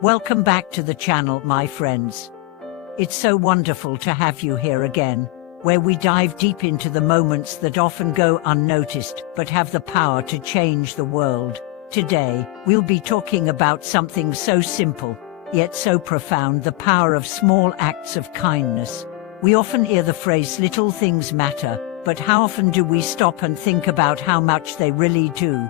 Welcome back to the channel, my friends. It's so wonderful to have you here again, where we dive deep into the moments that often go unnoticed but have the power to change the world. Today, we'll be talking about something so simple, yet so profound: the power of small acts of kindness. We often hear the phrase, "little things matter," but how often do we stop and think about how much they really do?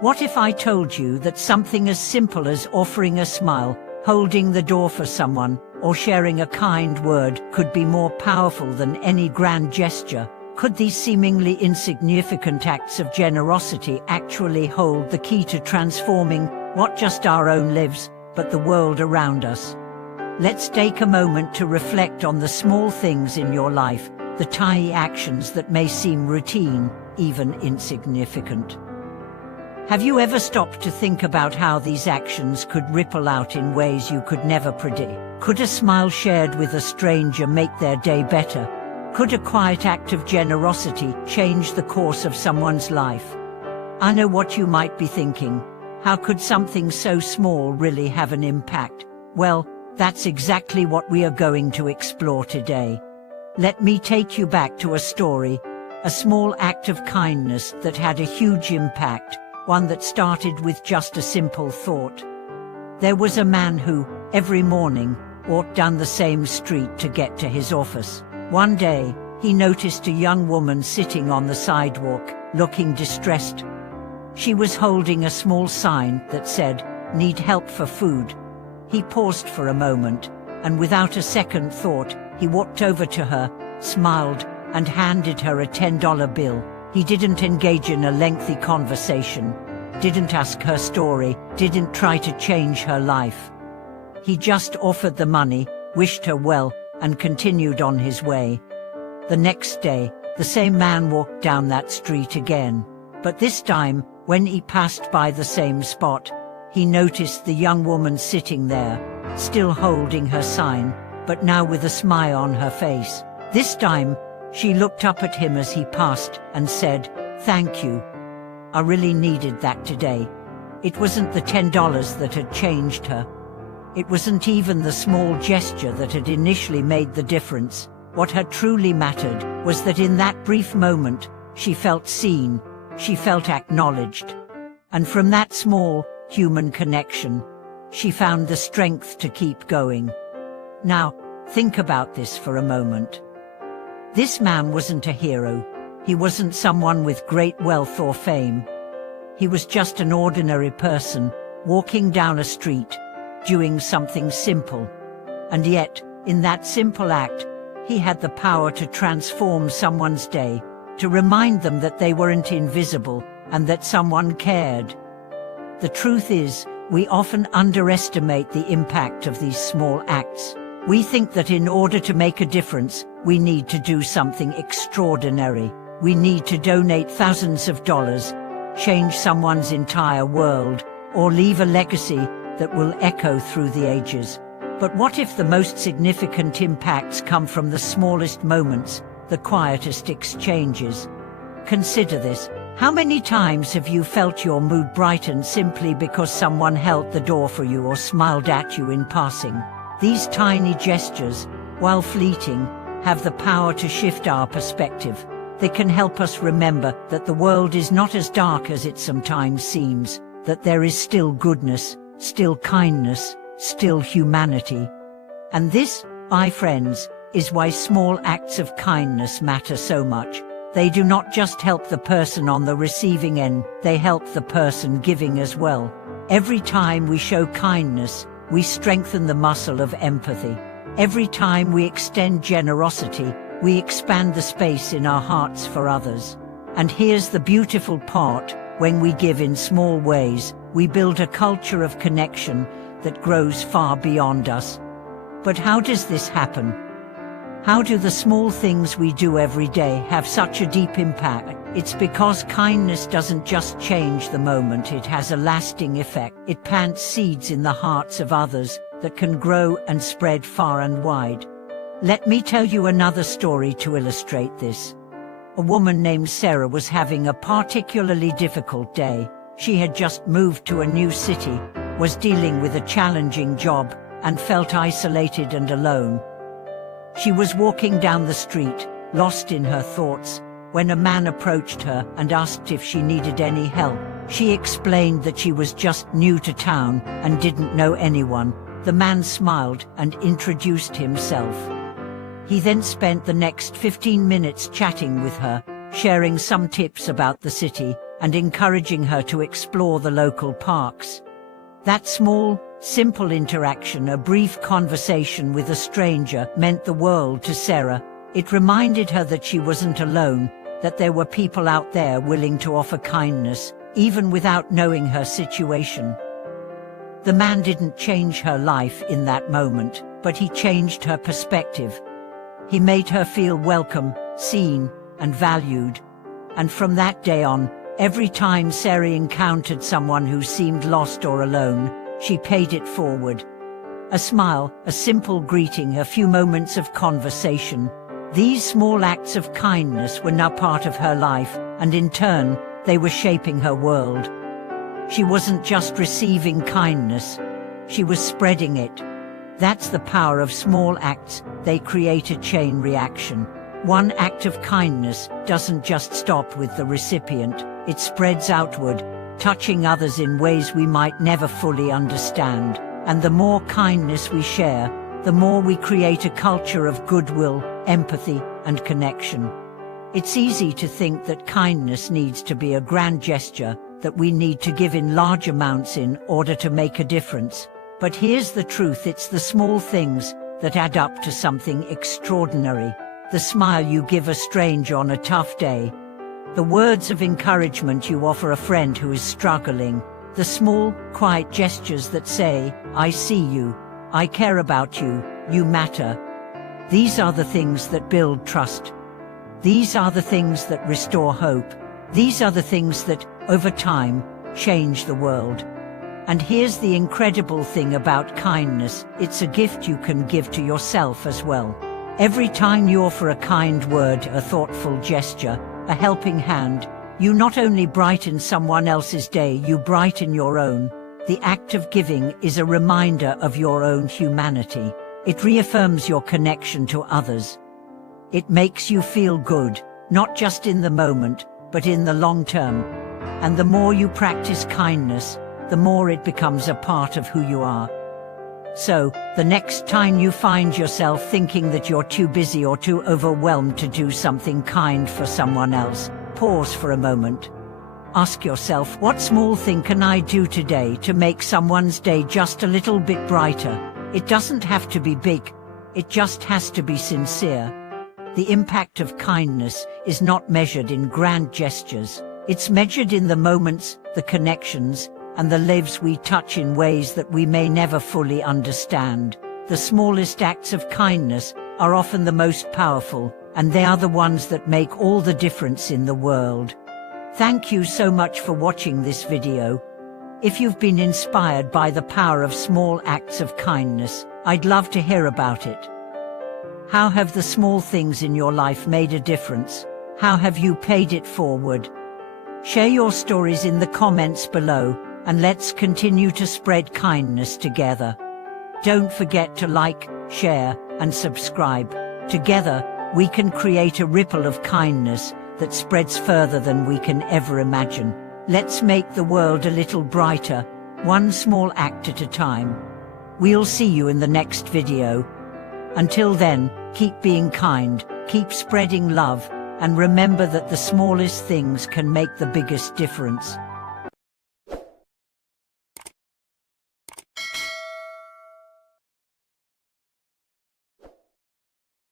What if I told you that something as simple as offering a smile, holding the door for someone, or sharing a kind word could be more powerful than any grand gesture? Could these seemingly insignificant acts of generosity actually hold the key to transforming not just our own lives, but the world around us? Let's take a moment to reflect on the small things in your life, the tiny actions that may seem routine, even insignificant. Have you ever stopped to think about how these actions could ripple out in ways you could never predict? Could a smile shared with a stranger make their day better? Could a quiet act of generosity change the course of someone's life? I know what you might be thinking. How could something so small really have an impact? Well, that's exactly what we are going to explore today. Let me take you back to a story, a small act of kindness that had a huge impact. One that started with just a simple thought. There was a man who, every morning, walked down the same street to get to his office. One day, he noticed a young woman sitting on the sidewalk, looking distressed. She was holding a small sign that said, "Need help for food." He paused for a moment, and without a second thought, he walked over to her, smiled, and handed her a $10 bill. He didn't engage in a lengthy conversation, didn't ask her story, didn't try to change her life. He just offered the money, wished her well, and continued on his way. The next day, the same man walked down that street again. But this time, when he passed by the same spot, he noticed the young woman sitting there, still holding her sign, but now with a smile on her face. This time, she looked up at him as he passed and said, "Thank you. I really needed that today." It wasn't the $10 that had changed her. It wasn't even the small gesture that had initially made the difference. What had truly mattered was that in that brief moment, she felt seen, she felt acknowledged. And from that small, human connection, she found the strength to keep going. Now, think about this for a moment. This man wasn't a hero. He wasn't someone with great wealth or fame. He was just an ordinary person, walking down a street, doing something simple. And yet, in that simple act, he had the power to transform someone's day, to remind them that they weren't invisible and that someone cared. The truth is, we often underestimate the impact of these small acts. We think that in order to make a difference, we need to do something extraordinary. We need to donate thousands of dollars, change someone's entire world, or leave a legacy that will echo through the ages. But what if the most significant impacts come from the smallest moments, the quietest exchanges? Consider this. How many times have you felt your mood brighten simply because someone held the door for you or smiled at you in passing? These tiny gestures, while fleeting, have the power to shift our perspective. They can help us remember that the world is not as dark as it sometimes seems, that there is still goodness, still kindness, still humanity. And this, my friends, is why small acts of kindness matter so much. They do not just help the person on the receiving end, they help the person giving as well. Every time we show kindness, we strengthen the muscle of empathy. Every time we extend generosity, we expand the space in our hearts for others. And here's the beautiful part: when we give in small ways, we build a culture of connection that grows far beyond us. But how does this happen? How do the small things we do every day have such a deep impact? It's because kindness doesn't just change the moment, it has a lasting effect. It plants seeds in the hearts of others that can grow and spread far and wide. Let me tell you another story to illustrate this. A woman named Sarah was having a particularly difficult day. She had just moved to a new city, was dealing with a challenging job and felt isolated and alone. She was walking down the street, lost in her thoughts, when a man approached her and asked if she needed any help. She explained that she was just new to town and didn't know anyone. The man smiled and introduced himself. He then spent the next 15 minutes chatting with her, sharing some tips about the city and encouraging her to explore the local parks. That small, simple interaction, a brief conversation with a stranger, meant the world to Sarah. It reminded her that she wasn't alone, that there were people out there willing to offer kindness, even without knowing her situation. The man didn't change her life in that moment, but he changed her perspective. He made her feel welcome, seen, and valued. And from that day on, every time Sarah encountered someone who seemed lost or alone, she paid it forward. A smile, a simple greeting, a few moments of conversation. These small acts of kindness were now part of her life, and in turn, they were shaping her world. She wasn't just receiving kindness, she was spreading it. That's the power of small acts. They create a chain reaction. One act of kindness doesn't just stop with the recipient, it spreads outward, touching others in ways we might never fully understand. And the more kindness we share, the more we create a culture of goodwill, empathy, and connection. It's easy to think that kindness needs to be a grand gesture, that we need to give in large amounts in order to make a difference. But here's the truth: it's the small things that add up to something extraordinary. The smile you give a stranger on a tough day, the words of encouragement you offer a friend who is struggling, the small, quiet gestures that say, "I see you, I care about you, you matter." These are the things that build trust. These are the things that restore hope. These are the things that, over time, change the world. And here's the incredible thing about kindness: it's a gift you can give to yourself as well. Every time you offer a kind word, a thoughtful gesture, a helping hand, you not only brighten someone else's day, you brighten your own. The act of giving is a reminder of your own humanity. It reaffirms your connection to others. It makes you feel good, not just in the moment, but in the long term. And the more you practice kindness, the more it becomes a part of who you are. So, the next time you find yourself thinking that you're too busy or too overwhelmed to do something kind for someone else, pause for a moment. Ask yourself, what small thing can I do today to make someone's day just a little bit brighter? It doesn't have to be big, it just has to be sincere. The impact of kindness is not measured in grand gestures. It's measured in the moments, the connections, and the lives we touch in ways that we may never fully understand. The smallest acts of kindness are often the most powerful, and they are the ones that make all the difference in the world. Thank you so much for watching this video. If you've been inspired by the power of small acts of kindness, I'd love to hear about it. How have the small things in your life made a difference? How have you paid it forward? Share your stories in the comments below, and let's continue to spread kindness together. Don't forget to like, share, and subscribe. Together, we can create a ripple of kindness that spreads further than we can ever imagine. Let's make the world a little brighter, one small act at a time. We'll see you in the next video. Until then, keep being kind, keep spreading love, and remember that the smallest things can make the biggest difference.